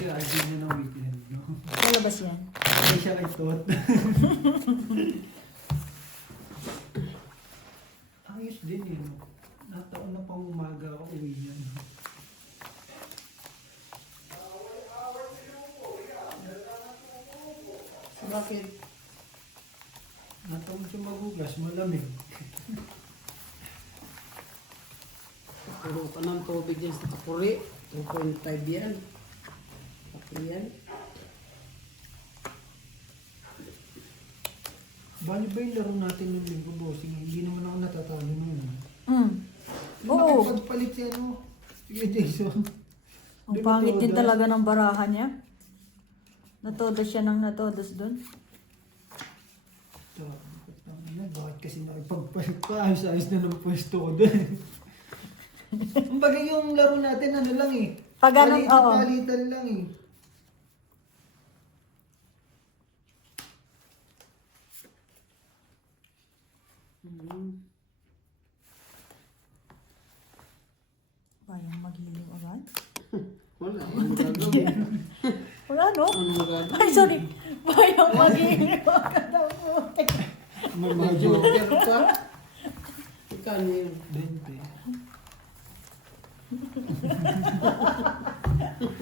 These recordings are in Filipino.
kasi idea niya ng weekend, no? Malabas yan. Hindi siya kay Tot. Ayos din yun. Nataon na pang umaga ako uwi niya. No? Bakit? Nataon siya magugas, malamig. Puro ka ng tubig dyan sa kapuri. 2.5 yan. Kapuri yan. Bali ba yung laro natin ng linggo, bossing? Hindi naman ako natatalo nun. Oo. Nakapagpalit siya, no? Sige, Jason. Ang pangit din talaga ng barahan niya. Natodos siya ng natodos doon. Bakit kasi nakipagpalit pa? Ayos-ayos na ng pwesto ko doon. Kumbaga yung laro natin, ano lang eh. Pag ganun, oo. Palitan lang eh. Bayang maghiliw agad. Wala. Ano gagawin? Wala, no? Ano gagawin? Ay, sorry. Bayang maghiliw agad ako. May joker ka? Ikan yun. 20.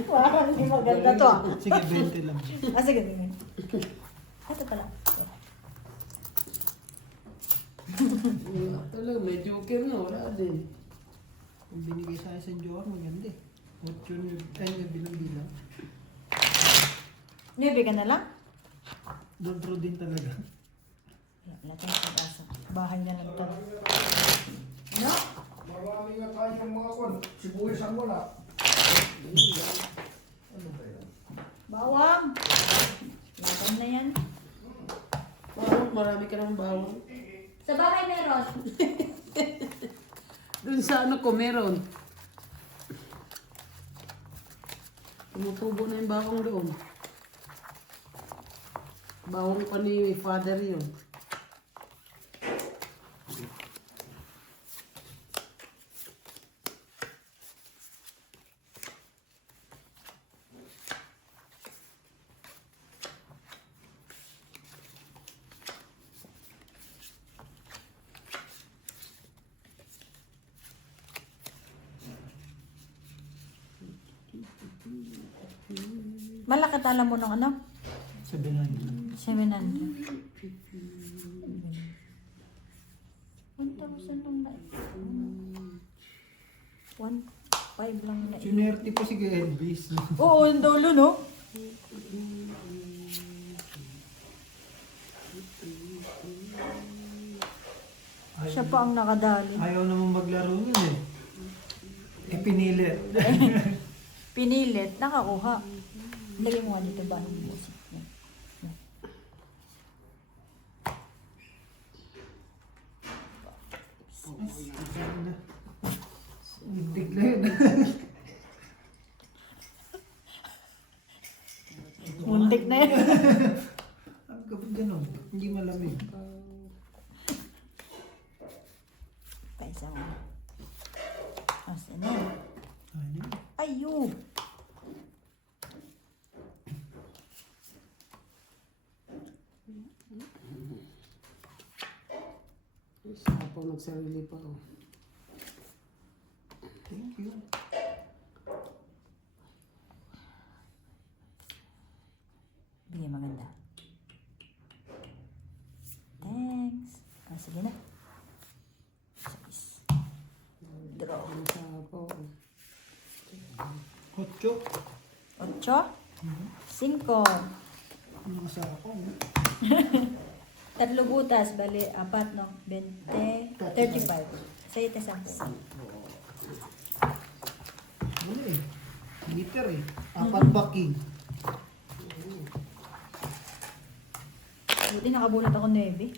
Parang hindi maganda to ah. Sige, 20 lang. Ah, sige, sige. Ito pala. Wala talaga. May joker na. Wala din. Kung binigay sa akin sa Joker, maganda eh. 8 yun, ay bilang-bilang. Nuebe ka na lang? Draw din talaga. Wala tayong pag-asa. Bahay na lang talaga. No? Marami nga tayong mga kon. Sibuyas ang wala. Ano ba yan? Bawang! Laban na yan. Bawang. Marami ka ng bawang. Sa bahay meron. Doon sa ano ko, meron. Tumutubo na yung bawang doon. Bawang pa ni father yun. Malaki tala mo ng ano? 700. 700. 1,000 lang na. 1,500 lang na. Sinerte po si Elvis. No? Oo, yung dulo, no? Siya pa ang nakadali. Ayaw naman maglaro nun eh. Pinilit. Pinilit, nakakuha. Lagay mo nga dito ba ng music? Muntik na yun. Muntik na yan. Ang kapag ganun, hindi malamig. Paisa mo. Asa na? Ano? Ayun! Siya pa nagsarili pa ako. Thank you. Bigyan maganda. Thanks. Ah, sige na. Size. Draw. Ang sapo. 8. 8. 5. Ano sa ako? Tatlo butas. Bali, 4, no? 20. 35. Sa ita 10. Ano eh? Liter eh. 4 backing. Buti nakabunot ako 9.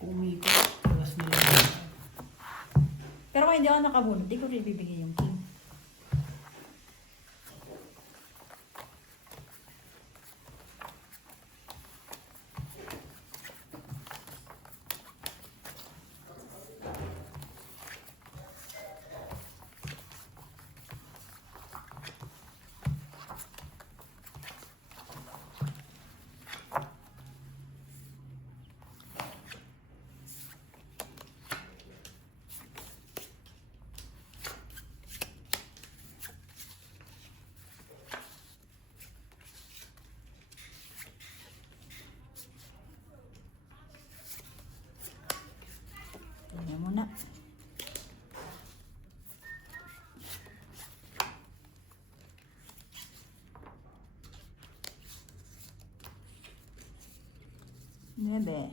Kumiko. Talas na lang. Pero kung hindi ako nakabunot, di ko rin bibigay yung king. 9.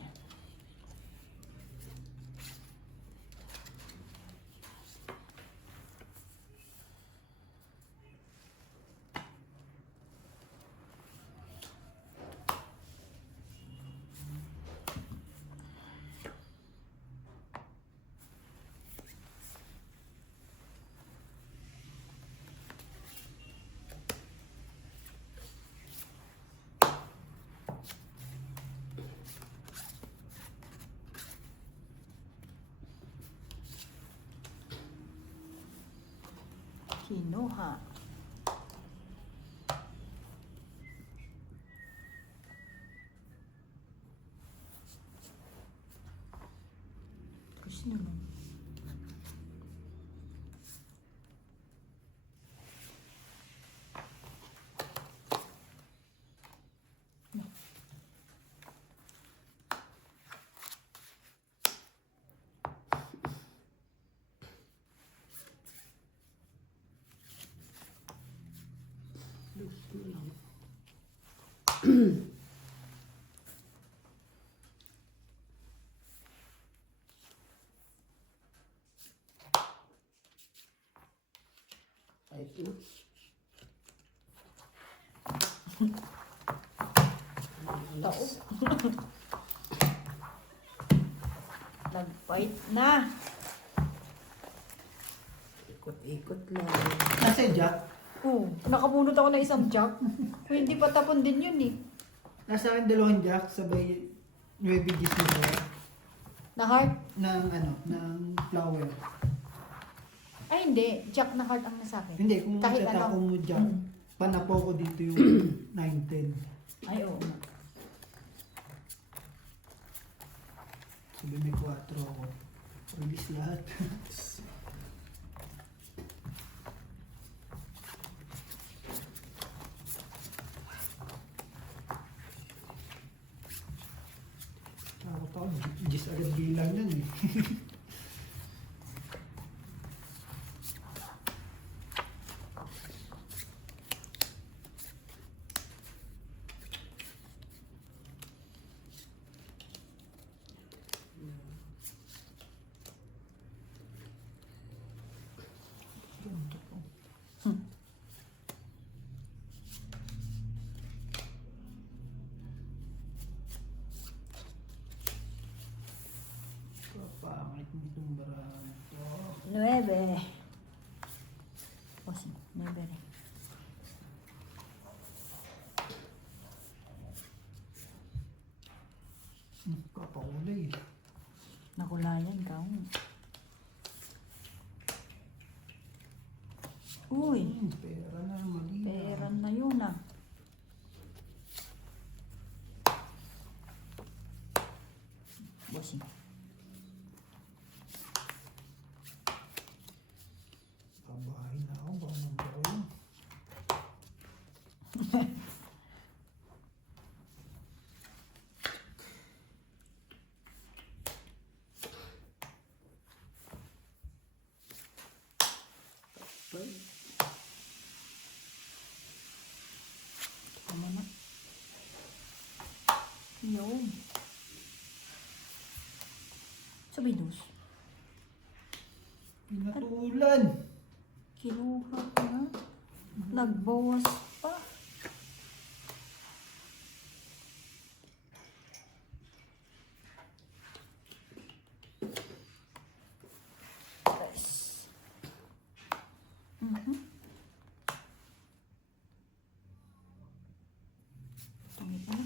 Kinuha. Kasi naman. Ay, ito. Tao. Nag-fight na. Ikot-ikot lang. Nasa yung jack? Oo. Nakabunot ako ng isang jack. Kung hindi pa tapon din yun eh. Nasa akin dalawang jack, sabay 9 Gs nito. Na heart? Ng ano, ng flower. Ay hindi. Jack na heart ang nasa akin. Hindi, kung Kahit tatako ano. mo jack, panapo ko dito yung 9-10. Ay oo. Sabi may 4 ako. Release lahat. Takot ako, Gis agad bilang yan eh. Kapangit mo itong barahan to. 9. O, 9 rin. Kapakulay. Nakulayan ka. Uy. Pera na, mali. Pera na yun ah. Bossing. Kabahay na ako, baka magbago yun. Tama na. Yun. Sabi dos. Pinatulan. Kinuha ka na. Nagbawas pa. Yes. Tangit na.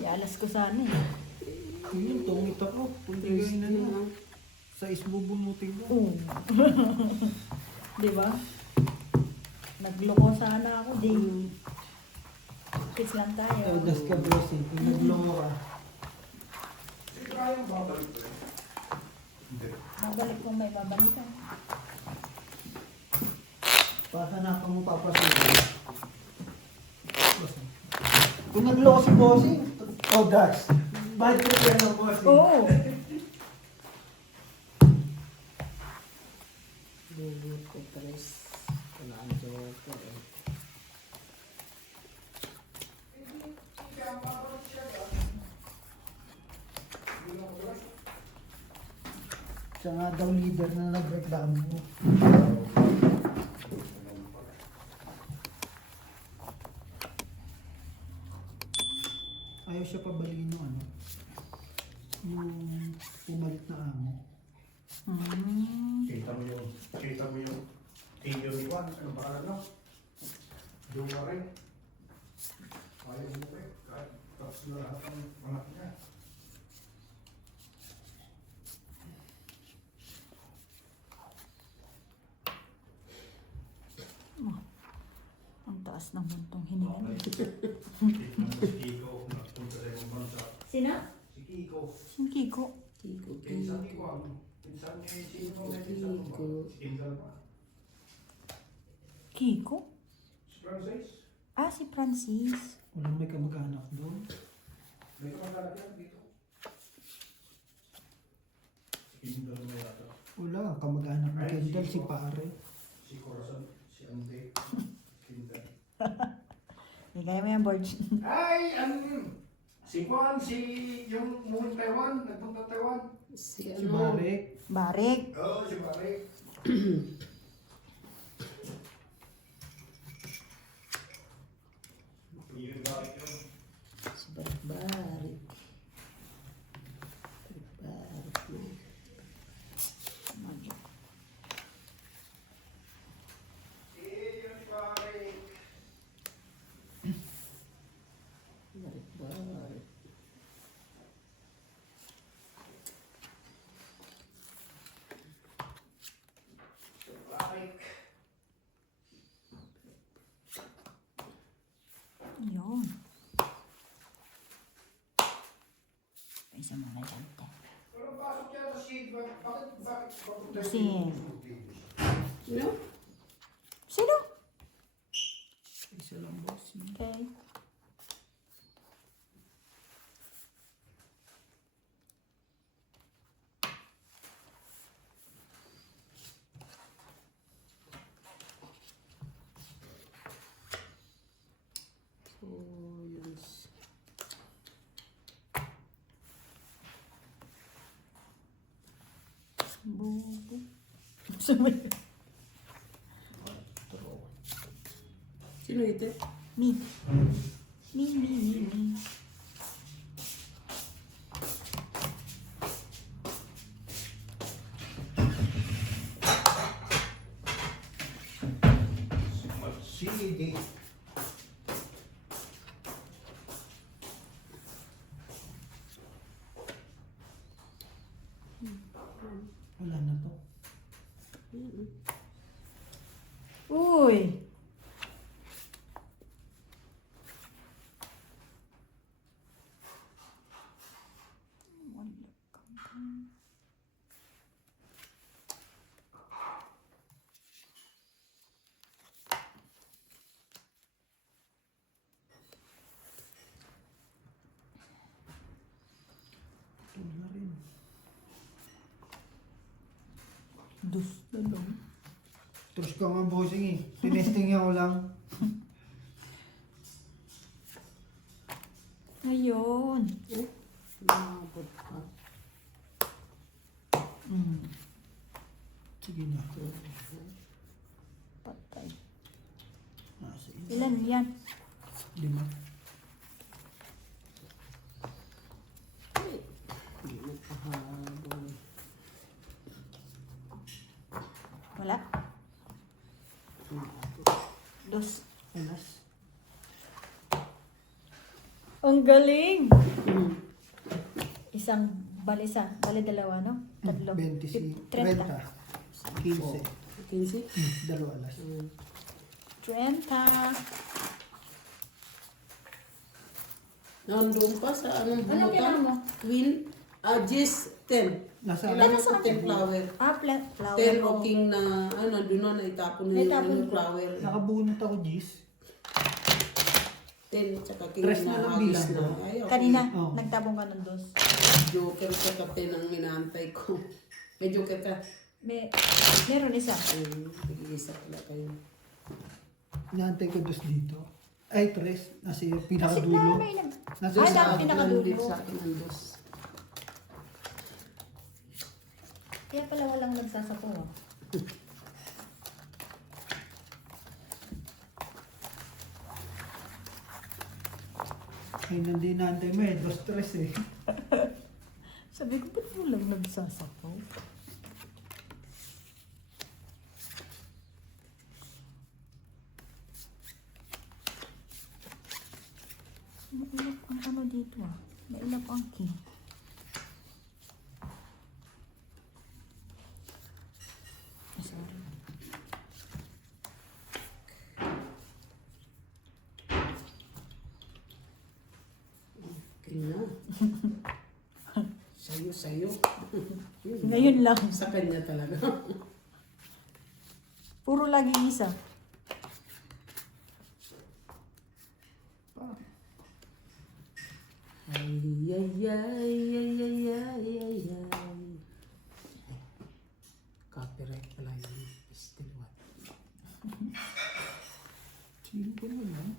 Ialas ko sana eh. Yun, tungit ako. Puntigay na na. Sa isbubunutin ko. Oo. Di ba? Nagloko sana ako, di. Kiss lang tayo. Tawdas ka, bossing. Kung nagloko ka. Mabalik kung may babalikan. Pahanapan mo papasukin. Bossing. Kung nagloko si bossing, tawdas. Bad trip yan ang bossing. Oo. Bulut ko tres. Wala ang joker eh. Siya nga daw leader na nagreklamo. Ayaw siya pabaliin yung ano. Yung pumalit na amo. Kita mo yung video ni Juan, ano ba alam no? Duma rin. Ayaw mo rin, kahit tapos na lahat ng anak niya. Ang taas ng muntong hininga. Si Kiko, nagpunta sa ibang bansa. Sino? Si Kiko, Si Kiko. Kiko, pinsan ni Juan. Pinsan ni sino mo, pinsan mo ba? Indal pa. Kiko? Si Francis, Ah, si Francis. Walang may kamag-anak doon. may kamag-anak yan dito. Indal mo yata. Wala, kamag-anak ni Kendall, si pare. Si Corazon, si Ante, Indal. Kaya mo yan, Borge. Ay, si Juan, yung umuwi Taiwan, nagpunta Taiwan. Si Si ano? Barek. Barik. Oo, si Barek. Yung Barek yun. Si Barbarik. Barbarik na. Yung Barek. Barbarik. Barek. Yun. Isa muna dyan. Pero pasok yan sa seed, bakit papunta Kasi- yung Sino? Sino? Isa lang boss. Okay. So, yun. Bubu. Sumay. Sino ito? Me. Me. CD. Wala na to. Uy. Ito na rin. Dus na lang. Terus ka nga bossing eh. Tinesting ko lang. Ngayon. Nabot pa. Sige na. Patay. Nasa ina. Ilan yan? 5. Hindi mo pahabol. Wala? Dos. Alas. Ang galing! Hmm. Isang balisa. Bali dalawa, no? Tatlo. 20. 30. 15. 15? Dalawa alas. 30. Nandun pa sa anong Ano kailangan mo? Queen, Gis 10. Nasa Kailangan nasa sa 10 flower. Ah, flower. 10 o king na, doon na naitapon na Naitapon yung ko. flower. nakabunot ako, Gis. 10 tsaka king Tres na na lang hagis bilang na. ko. Ay, okay. Kanina, Oh. nagtabong ka ng dos. Joker tsaka 10 ang inaantay ko. May joker ka. Meron isa. Nag-iisa pala kayo. Inaantay ko dos dito. Ay, 3. Nasa yung Kasi pinakadulo. may ilang. Nasa Ay, sa dami pinakadulo. Nandito sa akin ang dos. Kaya pala walang nagsasapaw ah. Ay, nandun naantay mo eh. Dos stress eh. Sabi ko, ba't walang nagsasapaw? Mailap ang ano dito ah. Mailap ang key. Ay, sorry. Okay na. Sayo. Ngayon lang. Sa kanya talaga. Puro lagi isa. Ay. Copyright pala yun. Still what? Simple lang.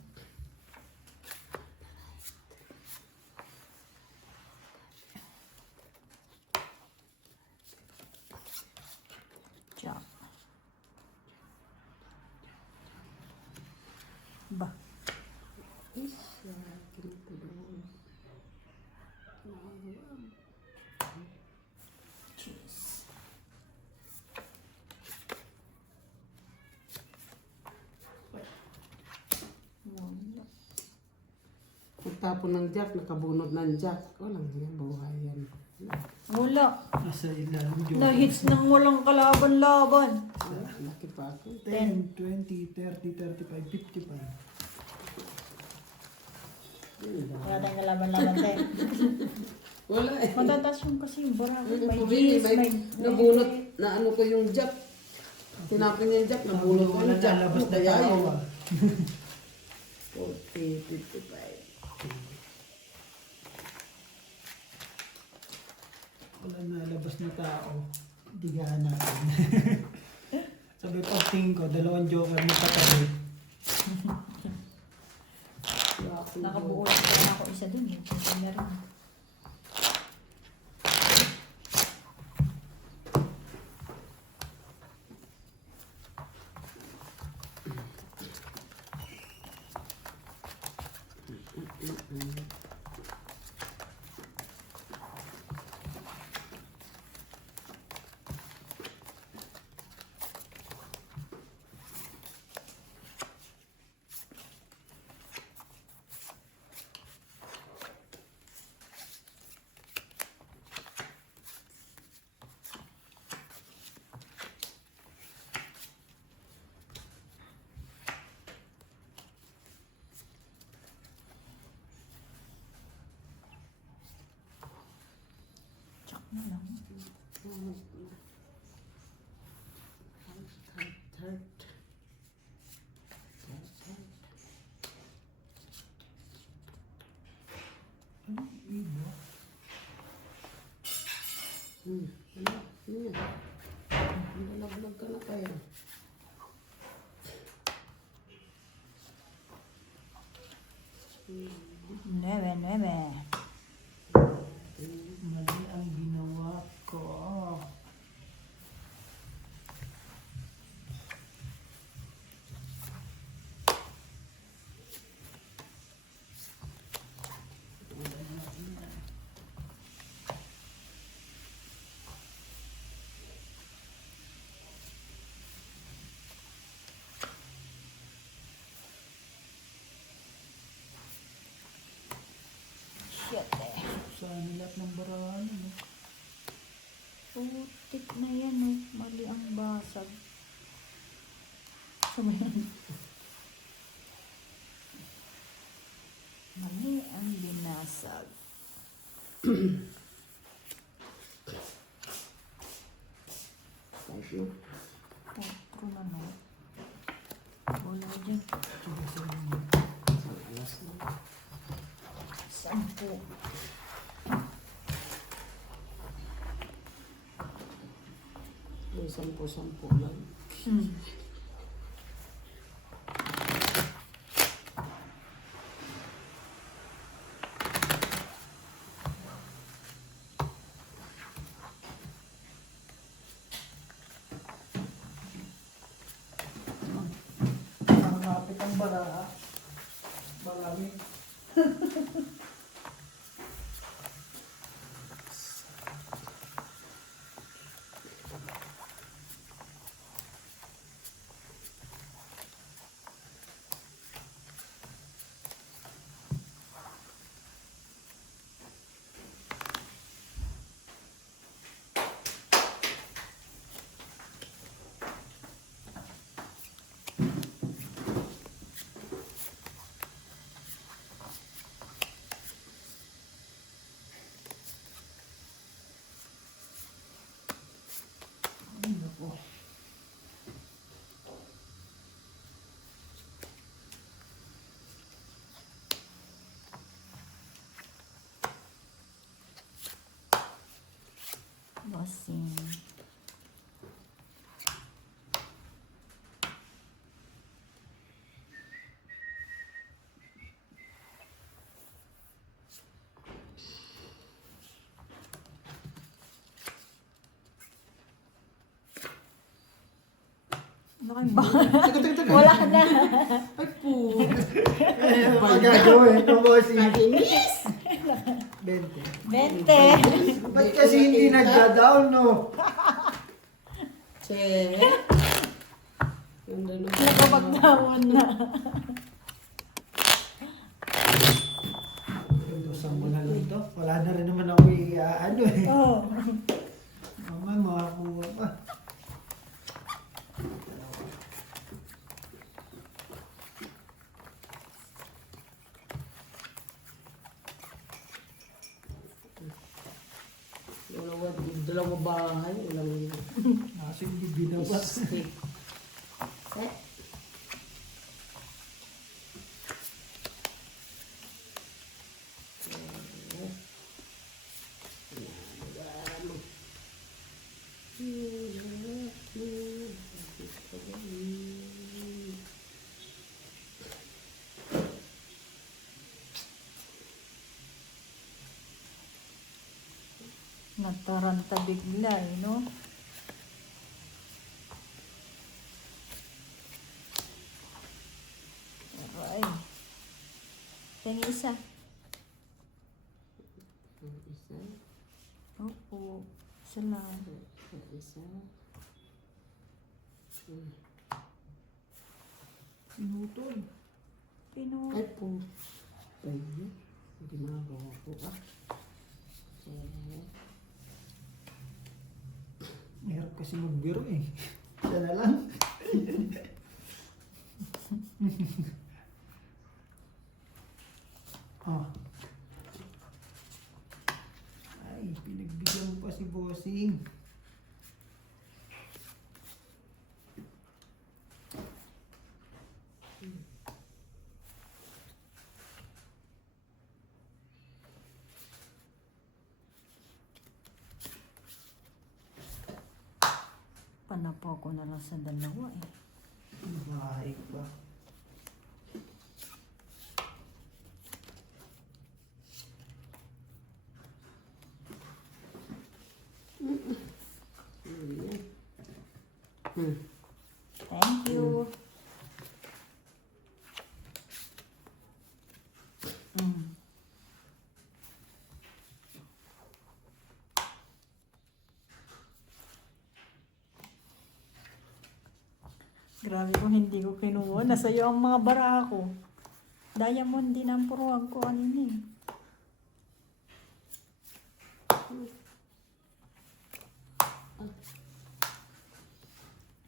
Diyan. Ba? Isa. Kinutulong. Cheese. Wala. Pagtapon ng jack, nakabunod ng jack. Walang yan, buhay yan. Wala. Nasa ilalim yung Na-hits ng walang kalaban-laban. Laki pa ako. 10, 20, 30, 35, 55. Wala tayong kalaban-laban tayo. Wala eh. Matataas yung kasi yung barako. May May, cheese, may, may... nabunot na ano ko yung jack. Tinapin niya yung jack, nabunot ko Wala yung jack. lalabas na Kaya tao yun. ah. 40, 55. Wala nalabas na tao. Hindi natin. Sabi pagtingin ko, dalawang joker na katabi. Nakabuo lang pala ako isa dun eh. Kasi na rin. Tsak na lang. Iba. Dalag ka na kaya. Nebe. Mali ang ginawa ko. Shit eh. Saan lahat ng barahan, no? Putik na yan oh. Mali ang basag. Sabi yan. Mali ang binasag. Kahit no. Patro na no. Wala dyan. Sige, sa inyo. Sa alas na. 10. May 10 lang. baraha. Marami. Ay, naku. Bossing. Ano kayong ba? Wala na. Ay po. Ang gagawin ito, bossing. 20. 20. Ba't kasi hindi nagda-down, no? Che. Ganda na. Nakapagdawon na. Pindusan mo na lang to. Wala na rin naman ako ano eh. Oh. Mama, makakuha pa. Dalawang bahay. Walang Kasi hindi binaba. stick. Eh? Nataranta bigla eh, no? Aray. Tingin isa. Isa. Opo. Isa lang. Isa. Pinutol. Pino. Ay po. Ay, ginagawa ko ah. Mahirap kasi magbiro eh. Siya na lang. Oh. Ay, pinagbigyan mo pa si bossing. Panapo ko na lang sa dalawa eh. Bahay pa. Thank you. Mm. Grabe kung hindi ko kinuha. Nasa iyo ang mga bara ko. Diamond din ang puruan ko kanina eh.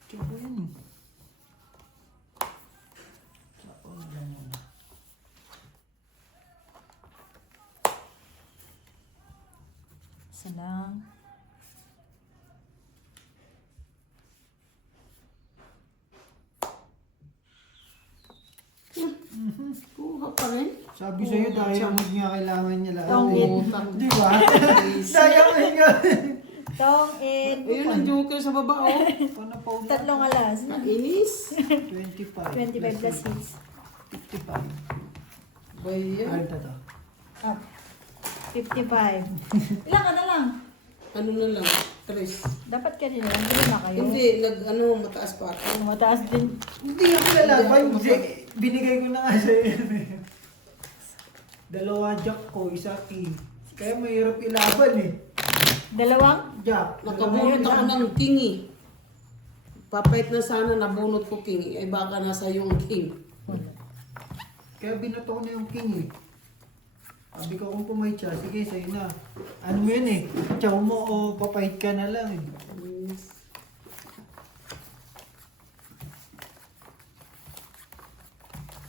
Tsaka yan eh. Tsaka lang muna. Isa lang. Kuha pa rin. Sabi sa'yo, diamond nga kailangan niya lahat Tongit. eh. Di ba? Diamond nga. Tong it. Ayun ang joker sa baba oh. Panapaw na. Tatlong alas. Inis. 25. 25 plus 6. 55. Bay yan. Ano to? Ah, 55. Ilan ka na lang? Ano na lang. Tres. Dapat kanina lang, hindi na kayo. Hindi, mataas pa ako. Mataas din. Hindi ako lalaban. Binigay ko na nga sa dalawa jack ko, isa king. Kaya mahirap ilaban eh. Dalawang? Jack. Nakabunot ako ng king eh. Papait na sana nabunot ko king eh. Ay baka nasa yung king. Kaya binato ko na yung king eh. Sabi ko kung pumayt siya, sige sa'yo na. Ano mo yun eh, chow mo o papayit ka na lang eh.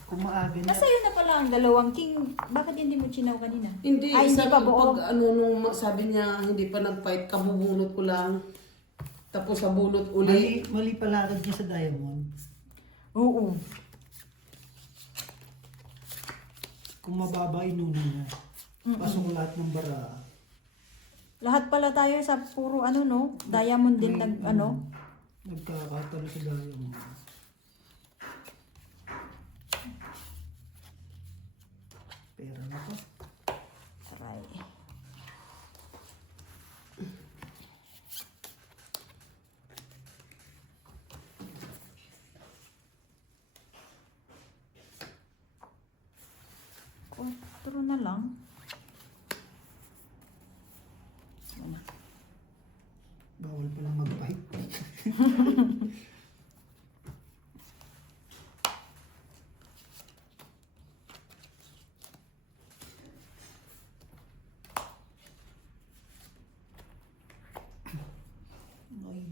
Kung maaga na. Nasa iyo na pala ang dalawang king. Bakit hindi mo chinaw kanina? Hindi, Ay, hindi isa pa buo. pag nung sabi niya hindi pa nag-fight, kabubunot ko lang. Tapos sa bunot uli. Mali palakad niya sa diamond. Oo. Kung mababa inuna niya. Pasok lahat ng bara. Lahat pala tayo sa puro no? Diamond din Nagkakatalo sa diamond. Pera na to. Aray. Kwatro na lang. Ano? Bawal palang mag-fight.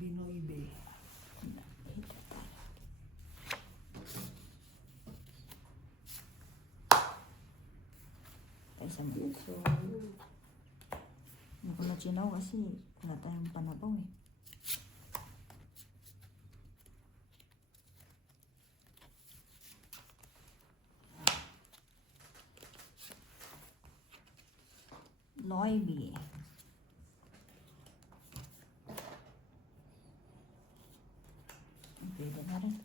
Noibi. Kaysa mo. So, hindi ko na chinaw kasi wala tayong panabaw eh. Noibi. Pwede na rin.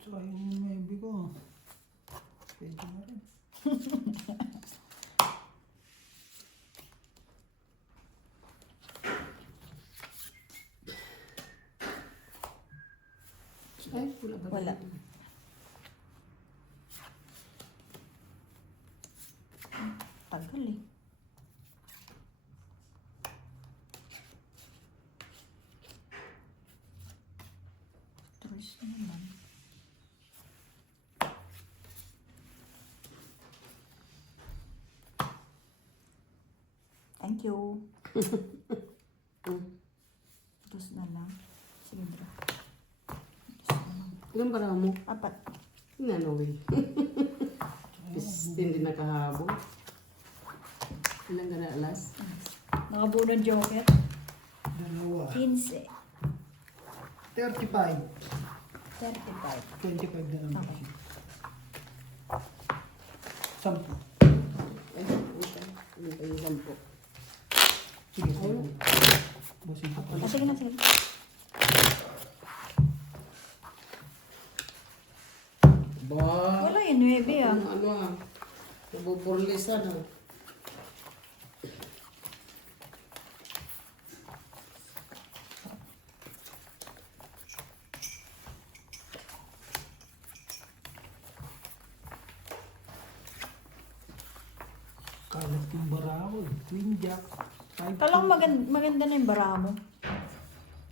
Sayang yung maybe ko. Pwede na rin. Ay, wala ba? Wala. Tagal eh. Tres naman. Thank you. Dos na lang. Silindro. Ilang bara mo? Apat. Inano eh. Hindi nakahabol. Ilang ka na alas? Nakabunod joker. Dalawa. 15. 35. 35. 25 na lang. Okay. 10. Ay, okay. Ilang pa yung 10. Sige, sige. Bossing ko pala. Sige na, sige. Ba? Wala yung 9 ah. Ano ah. Nabupurlisan ah. Kalat yung bara ko eh. Twin jack. Kala ko maganda na yung baraha mo.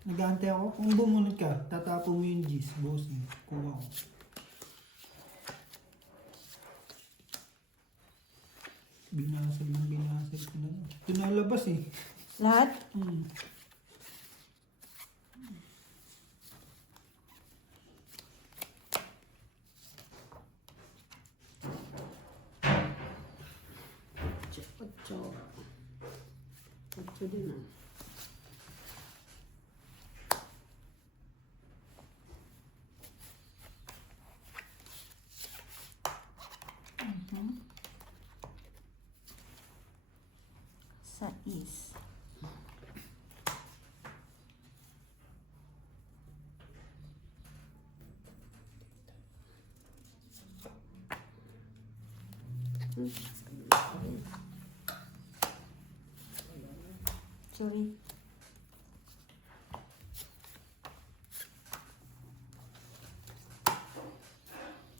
Nag-aantay ako. Kung bumunod ka, tatapo mo yung G's. Boss niya. Kuha ko. Binasag ko na. Ito nalabas eh. Lahat? Ocho. Ocho din ah. Sais. Sorry.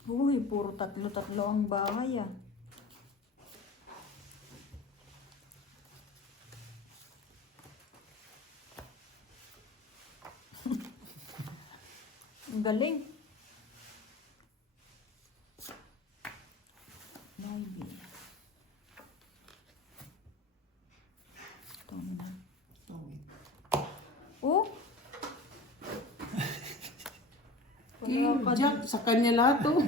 Uy, puro tatlo-tatlo ang bahay ah. Ang galing. Ivy. Ito na. Oh, wait. Oh? King Wala ka Jack, sa kanya lahat oh.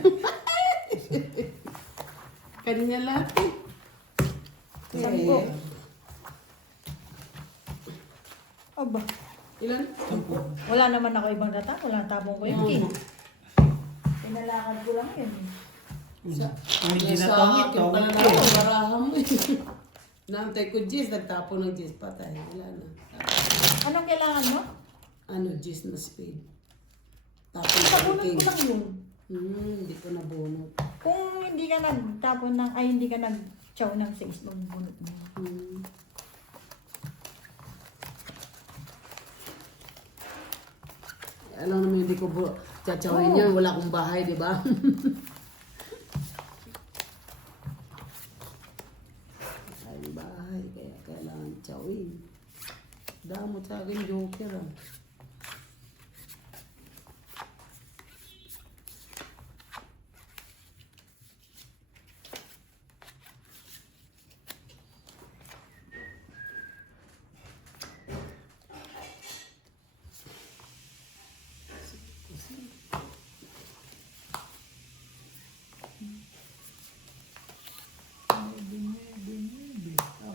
Kanya lahat eh. Sampo. Aba. Ilan? Wala naman ako ibang data. Wala tabong ko yung king. Pinalakad ko lang yun. Kung hindi na Sa tawid, akin pala tawid na ka ako, eh. barahan mo eh. Naantay ko Jis, nagtapon ng Jis, patay. Wala na. Anong kailangan mo? Ano, Jis na speed. Tapos Sabunot king. ko lang yun. Hindi ko nabunot. Kung hindi ka nagtapon ng, ay hindi ka nag-chow ng 6, magbunot mo. Alam naman hindi ko tsachawin yan, wala akong bahay, di ba? Ay, bahay, kaya kailangan tsawin. Damot sa akin, joker ah.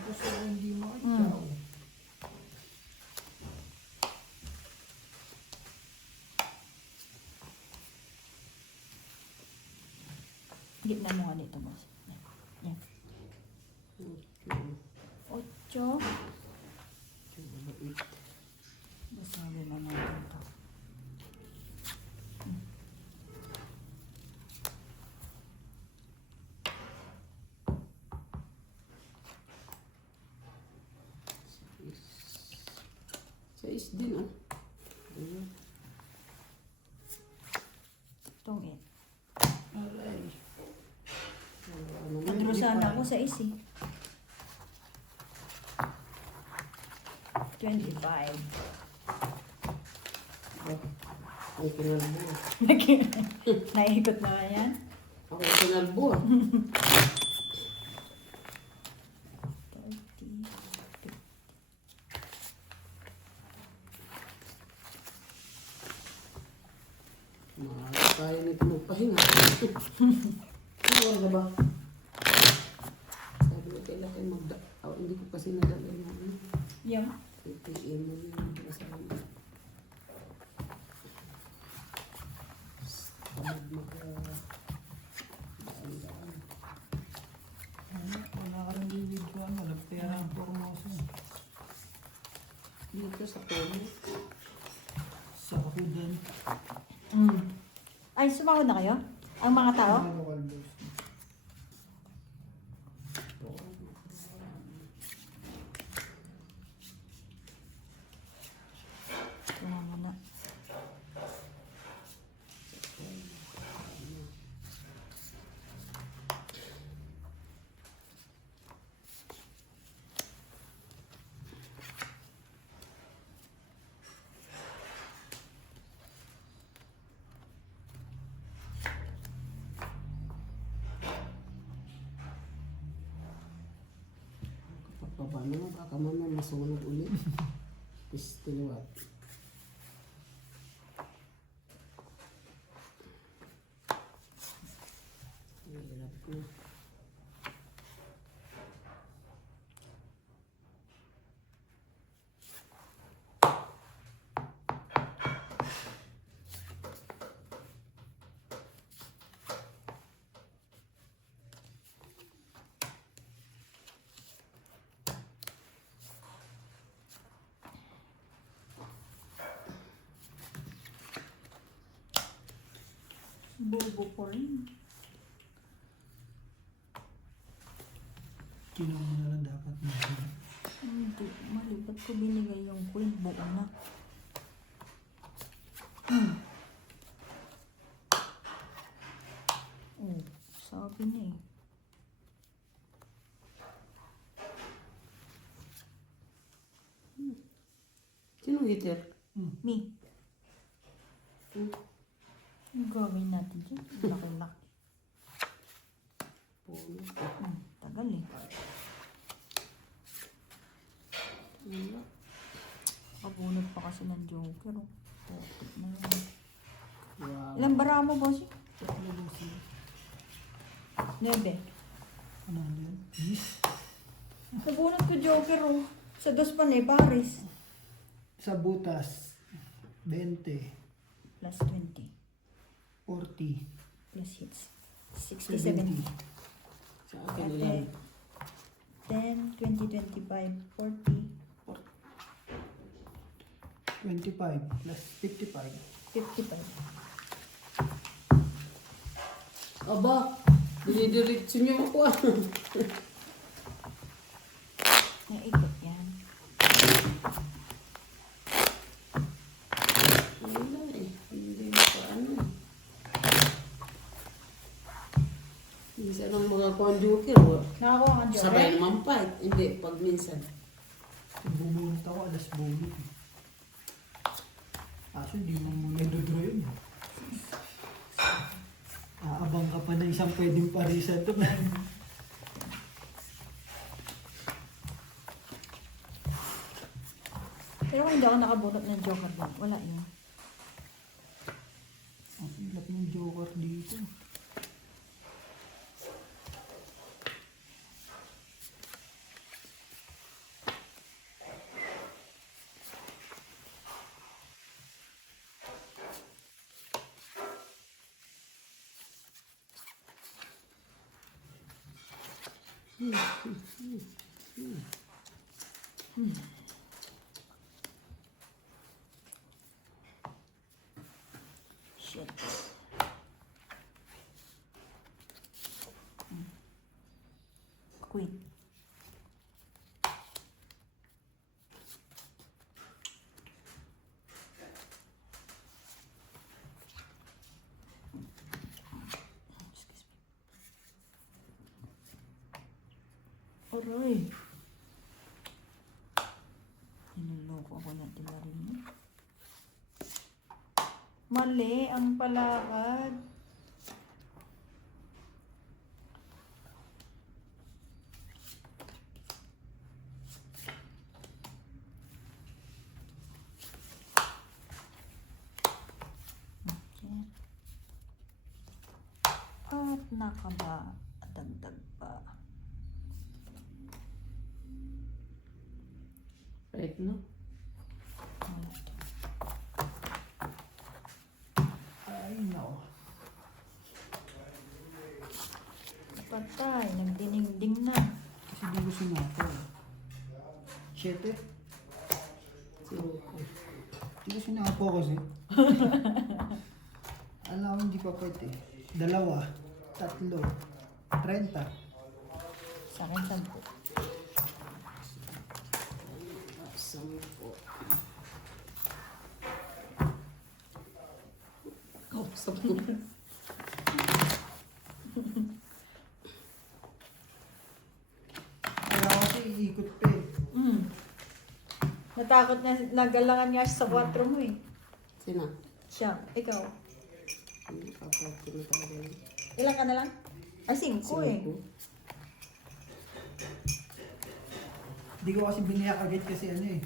Tapos hindi mo ikaw. Gitna mo nga dito, boss. Yan. 8. Basabi na natin ito. Sa is din ah. Ayun. Itong 8. Aray. Ano nga? Nagrusahan ako sa isi. 25. Ang kinalbo ah. Naikot naman yan. Ako ang kinalbo ah. 30. Maaari tayo nito magpahinga. Ano oras na ba? Sabi ko kailan kayo hindi ko kasi nadala yung ano. Yung. ATM mo yun. Nasaan. Tamad daan-daan. Wala ka rin bibig ko. Walang pera ang Formosa. Dito sa Tomo. Sa Kakudan. Ay, sumahod na kayo? Ang mga tao? Mga local boys. Tumama na. Paano nga, baka man na masunog ulit. Still what? Hirap na. Bobo ko rin. Kinuha mo na lang dapat na. Hindi, mali ba Ba't ko binigay yung queen? Buo na. Oh, sabi niya eh. Sino hitter? Me. Ang gawin natin dyan? Laki-laki. Puno. Tagal eh. Wala. Kabunot pa kasi ng Joker. Oh. Putik na yun. Wow. Ilang bara mo, boss? 9. Ano yan? Yes. Nabunot ko Joker oh. Sa dos pa na Paris. Sa butas, 20, Plus 20. 40, Plus hits. 60, 70, 70. Sa akin lang. 10, 20, 25, 40, 25, plus 55. 55. Aba, dinidiretso niyo ako ah. Naikot yan. Wala eh. Hindi mo pa ano. Minsan ang mga conjuker, Nakakuha ka Joker? sabay naman pa. Hindi, pag minsan. Bumunot ako, alas bunot. Kaso hindi mo muna dodro yun. Aabang ka pa na isang pwedeng parisan doon. Pero kung hindi ako nakabunot ng Joker doon, wala yun. Ang hirap ng Joker dito. Shit. Quit. Aray. Niloloko ako ng tilarin niya. Mali ang palakad. Okay. At nakaba. Dagdag pa. Right, no? Ay, no. Patay. Nagdiningding na. Kasi di ko sinapo. 7. Sino ko? Di ko sinapo kasi. Alam ko hindi pa pwede. 2, 3, 30. Sa akin, 10. Sampo. Oh, 10. Kaya kasi iikot pa eh. Natakot na, nagalangan nga siya sa 4 mo eh. Sino? Siya, ikaw. Hindi, papapin na talaga yun. Ilan ka na lang? Ay, 5 eh. Cinco. Hindi ko kasi biniyak agad kasi ano eh.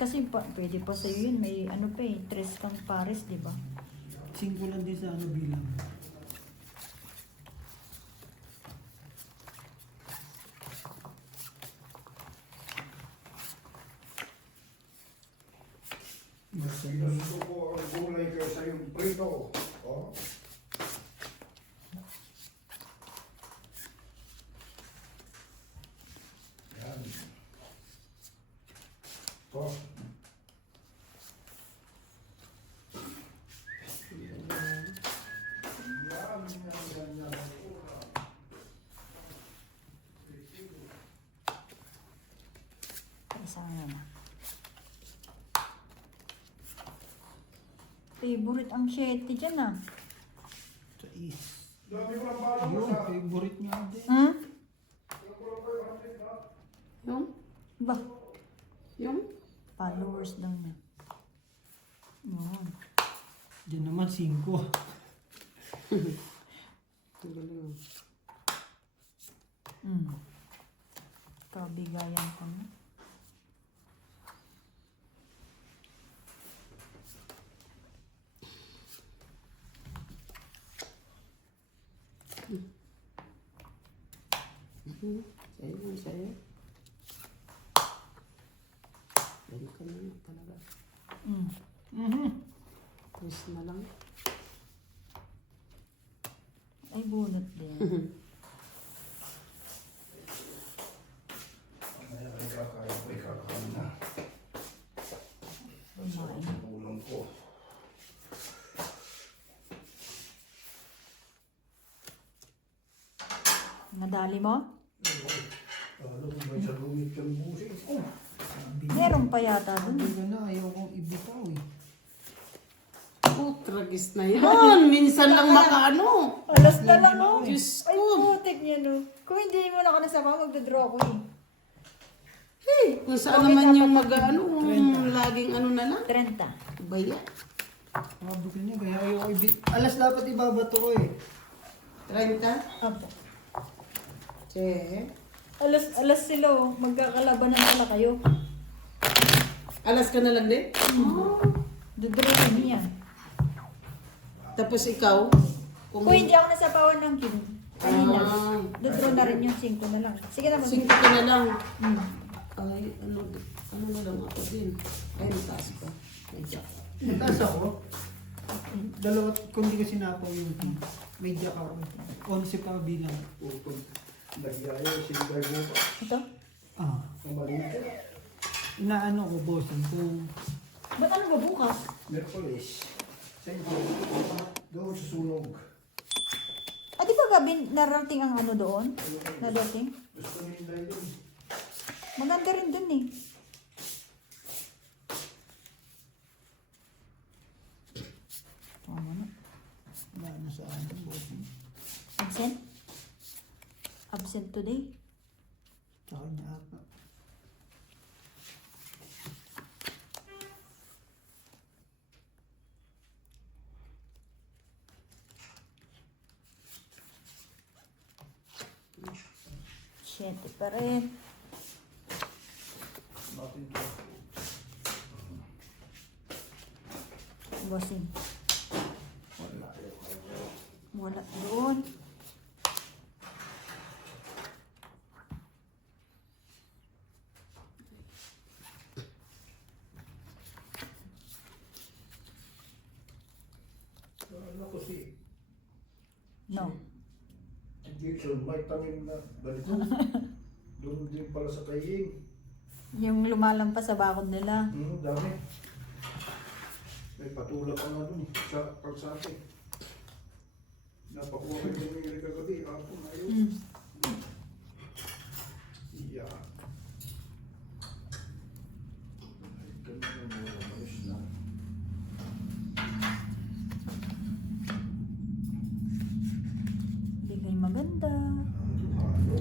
Kasi pwede pa sa'yo yun. May ano pa eh, 3 kang pares, di ba? 5 lang din sa ano bilang. Basta yun. Gusto ko ang gulay kaysa yung prito. Oh. Yan. Oh. Sana na. Favorite ang 7 dyan ah. Sa is. Dami ko lang pala mo Yun, sa... favorite niya din. Hmm? Yung? Ba? Yung? Followers daw niya. Yun. Diyan naman 5. Ang galing. Kabigayan ko na. Sa'yo, sa'yo. Pwede ka na talaga. Tapos na lang. Ay, bunot din. Ay, kakain ko, ikakain na. Kumain. Ulam ko. Nadali mo? Lalo kung may salungit yung busi ko. Meron pa yata dun. Sabi ko na, ayaw kong ibitaw eh. Tragis na yan. Minsan lang makaano. Alas na lang oh. Diyos Ay, ko. putik niya no. Kung hindi mo na ka nasama, magdodraw ko eh. Hey, kung saan naman yung mag-ano, laging ano na lang. 30. Baya. Sabi ko niya, kaya ayaw ko alas dapat ibabato ko eh. 30? Apo. Che. Alas sila oh. Magkakalaban na pala kayo. Alas ka na lang din? Dodraw niya. Tapos ikaw? Kung hindi ako nasapawan ng kin. Kanina. Ah. Dodraw na rin yung 5 na lang. Sige na, 5 ka na lang. Hmm. Ay, ano na lang ako din. Ay, nataas pa. May jack. Nataas ako. Dalawa, kung di ko sinapaw yung team. May jack ako. 11 pa bilang. Putol. Nagyaya, sinigay mo pa. Ito? Ah. Ang maliit. Inaano ko, bossing, kung Ba't ano ba bukas? Merkulis. Sento. Doon sa sunog. Ah, di ba gabi narating ang ano doon? Nadating? Gusto nila yun. Maganda rin dun eh. ano na. Wala na sa akin, bossing. Absent? Absent today? Sa kanya ata. Siyete pa rin. Natin ito. Bossing. Wala. Wala doon. Ano ko si No. Gibson, may tanim na ganito. Doon din pala sa kaying. Yung lumalampas sa bakod nila. Dami. May patulak ka na dun sa kalsate. Napakuha kayo ng mga kagabi. Hapon na yun. Mm. Yeah. Ay, ganun yung mga malis na. Bigay maganda. Halo.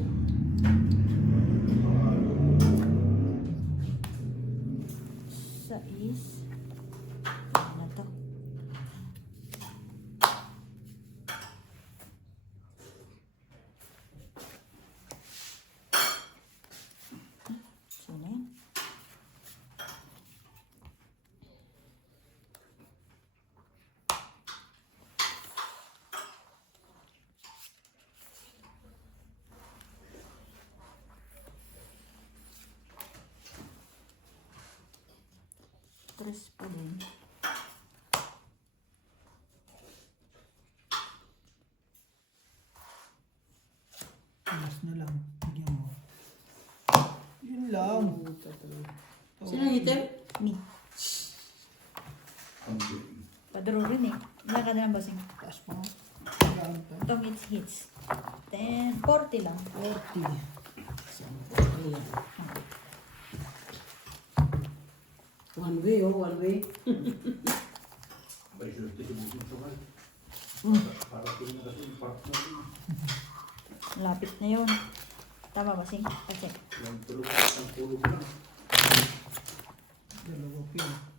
Sais. Ano na to? Sino yun? Tres pa din. Alas na lang. Bigyan mo. Yun lang. Sino hitin? Me. Padro rin eh. Wala ka na lang bossing. Taas pa nga. Kailangan pa. Itong hits. 10, 40 lang. 40. One way, oh, one way. Ba, isunod tayo sa busog sa mal. Para tingin na kasi yung part mo. Lapit na yun. Tama ba, Sing? Kasi. Yung tulog lang. Dalawa pin.